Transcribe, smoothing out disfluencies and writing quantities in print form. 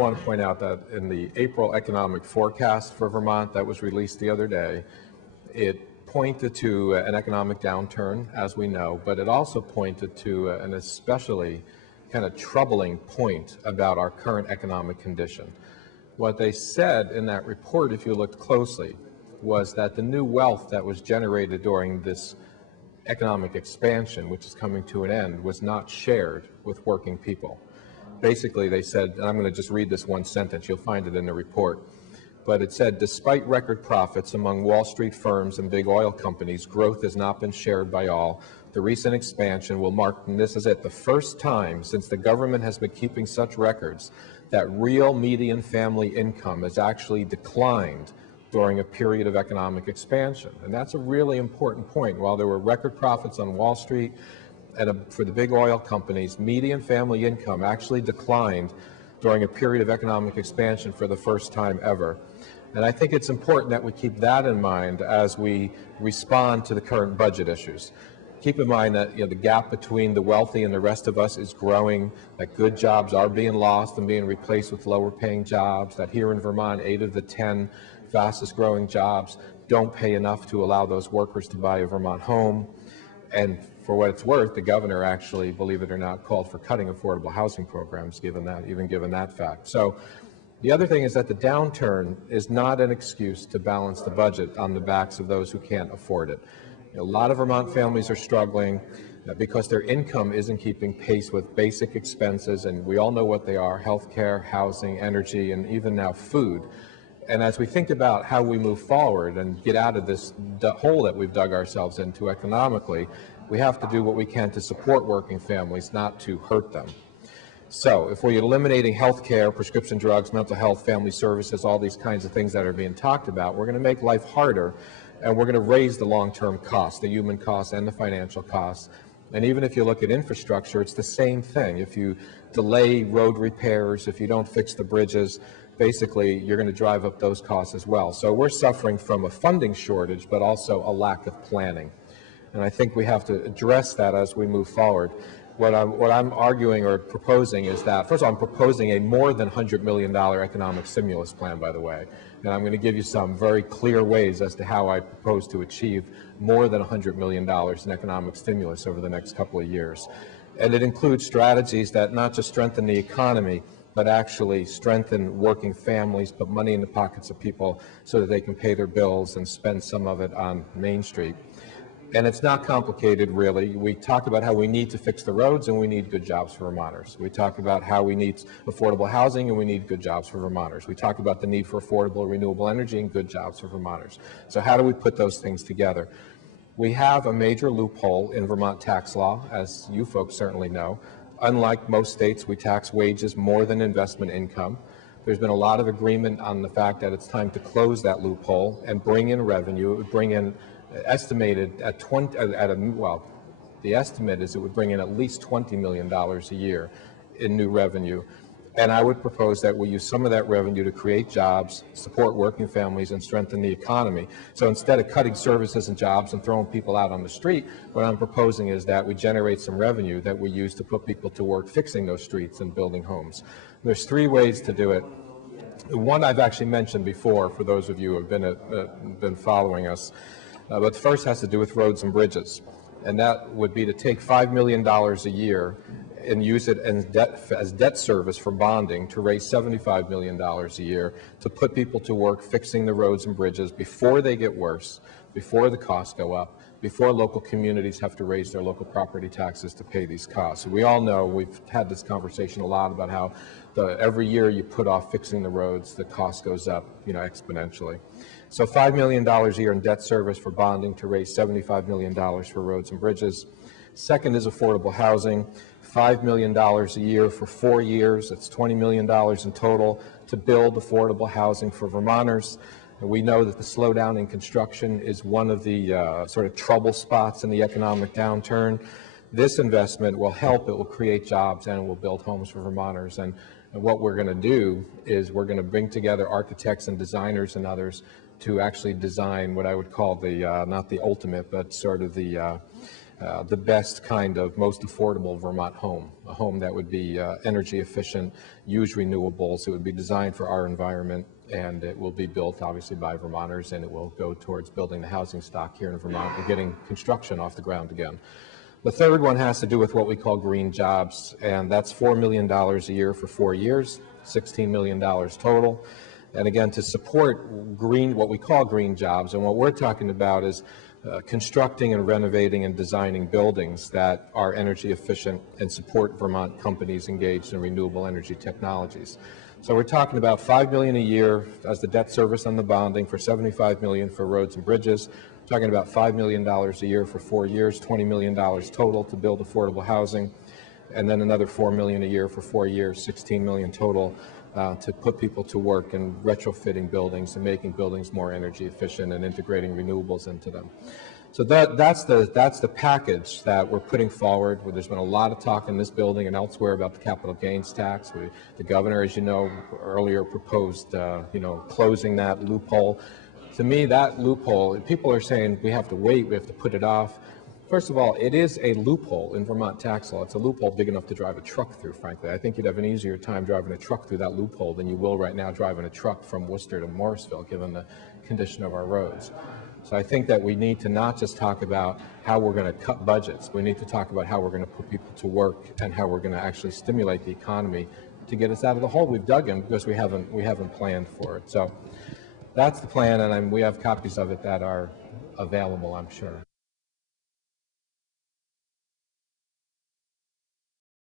want to point out that in the April economic forecast for Vermont that was released the other day, it pointed to an economic downturn, as we know, but it also pointed to an especially kind of troubling point about our current economic condition. What they said in that report, if you looked closely, was that the new wealth that was generated during this economic expansion, which is coming to an end, was not shared with working people. Basically, they said, and I'm going to just read this one sentence, you'll find it in the report, but it said, despite record profits among Wall Street firms and big oil companies, growth has not been shared by all. The recent expansion will mark, and this is it, the first time since the government has been keeping such records that real median family income has actually declined during a period of economic expansion. And that's a really important point. While there were record profits on Wall Street and for the big oil companies, median family income actually declined during a period of economic expansion for the first time ever. And I think it's important that we keep that in mind as we respond to the current budget issues. Keep in mind that the gap between the wealthy and the rest of us is growing, that good jobs are being lost and being replaced with lower paying jobs, that here in Vermont, 8 of the 10 fastest growing jobs don't pay enough to allow those workers to buy a Vermont home. And for what it's worth, the governor actually, believe it or not, called for cutting affordable housing programs, given that fact. So the other thing is that the downturn is not an excuse to balance the budget on the backs of those who can't afford it. A lot of Vermont families are struggling because their income isn't keeping pace with basic expenses, and we all know what they are: health care, housing, energy, and even now food. And as we think about how we move forward and get out of this hole that we've dug ourselves into economically, we have to do what we can to support working families, not to hurt them. So if we're eliminating health care, prescription drugs, mental health, family services, all these kinds of things that are being talked about, we're going to make life harder, and we're going to raise the long-term costs, the human costs and the financial costs. And even if you look at infrastructure, it's the same thing. If you delay road repairs, if you don't fix the bridges, basically you're going to drive up those costs as well. So we're suffering from a funding shortage, but also a lack of planning. And I think we have to address that as we move forward. What I'm arguing or proposing is that, first of all, I'm proposing a more than $100 million economic stimulus plan, by the way. And I'm going to give you some very clear ways as to how I propose to achieve more than $100 million in economic stimulus over the next couple of years. And it includes strategies that not just strengthen the economy, but actually strengthen working families, put money in the pockets of people so that they can pay their bills and spend some of it on Main Street. And it's not complicated, really. We talk about how we need to fix the roads and we need good jobs for Vermonters. We talk about how we need affordable housing and we need good jobs for Vermonters. We talk about the need for affordable renewable energy and good jobs for Vermonters. So how do we put those things together? We have a major loophole in Vermont tax law, as you folks certainly know. Unlike most states, we tax wages more than investment income. There's been a lot of agreement on the fact that it's time to close that loophole and bring in revenue. It would bring in estimated at the estimate is it would bring in at least $20 million a year in new revenue. And I would propose that we use some of that revenue to create jobs, support working families, and strengthen the economy. So instead of cutting services and jobs and throwing people out on the street, what I'm proposing is that we generate some revenue that we use to put people to work fixing those streets and building homes. There's 3 ways to do it. One I've actually mentioned before for those of you who have been following us. But the first has to do with roads and bridges, and that would be to take $5 million a year and use it as debt service for bonding to raise $75 million a year to put people to work fixing the roads and bridges before they get worse, before the costs go up, before local communities have to raise their local property taxes to pay these costs. We all know, we've had this conversation a lot about how every year you put off fixing the roads, the cost goes up, exponentially. So $5 million a year in debt service for bonding to raise $75 million for roads and bridges. Second is affordable housing, $5 million a year for 4 years. That's $20 million in total to build affordable housing for Vermonters. And we know that the slowdown in construction is one of the sort of trouble spots in the economic downturn. This investment will help. It will create jobs and it will build homes for Vermonters. And what we're going to do is we're going to bring together architects and designers and others to actually design what I would call the, not the ultimate, but sort of the the best kind of most affordable Vermont home, a home that would be energy efficient, use renewables. It would be designed for our environment, and it will be built obviously by Vermonters, and it will go towards building the housing stock here in Vermont and getting construction off the ground again. The third one has to do with what we call green jobs, and that's $4 million a year for 4 years, $16 million total. And again, to support green, what we call green jobs, and what we're talking about is constructing and renovating and designing buildings that are energy efficient and support Vermont companies engaged in renewable energy technologies. So we're talking about $5 million a year as the debt service on the bonding, for $75 million for roads and bridges. We're talking about $5 million a year for 4 years, $20 million total to build affordable housing, and then another $4 million a year for 4 years, $16 million total to put people to work in retrofitting buildings and making buildings more energy efficient and integrating renewables into them. So that's the package that we're putting forward. There's been a lot of talk in this building and elsewhere about the capital gains tax. The governor, as you know, earlier proposed, closing that loophole. To me, that loophole, people are saying we have to wait, we have to put it off. First of all, it is a loophole in Vermont tax law. It's a loophole big enough to drive a truck through, frankly. I think you'd have an easier time driving a truck through that loophole than you will right now driving a truck from Worcester to Morrisville, given the condition of our roads. So I think that we need to not just talk about how we're going to cut budgets. We need to talk about how we're going to put people to work and how we're going to actually stimulate the economy to get us out of the hole we've dug in, because we haven't planned for it. So that's the plan, and we have copies of it that are available, I'm sure.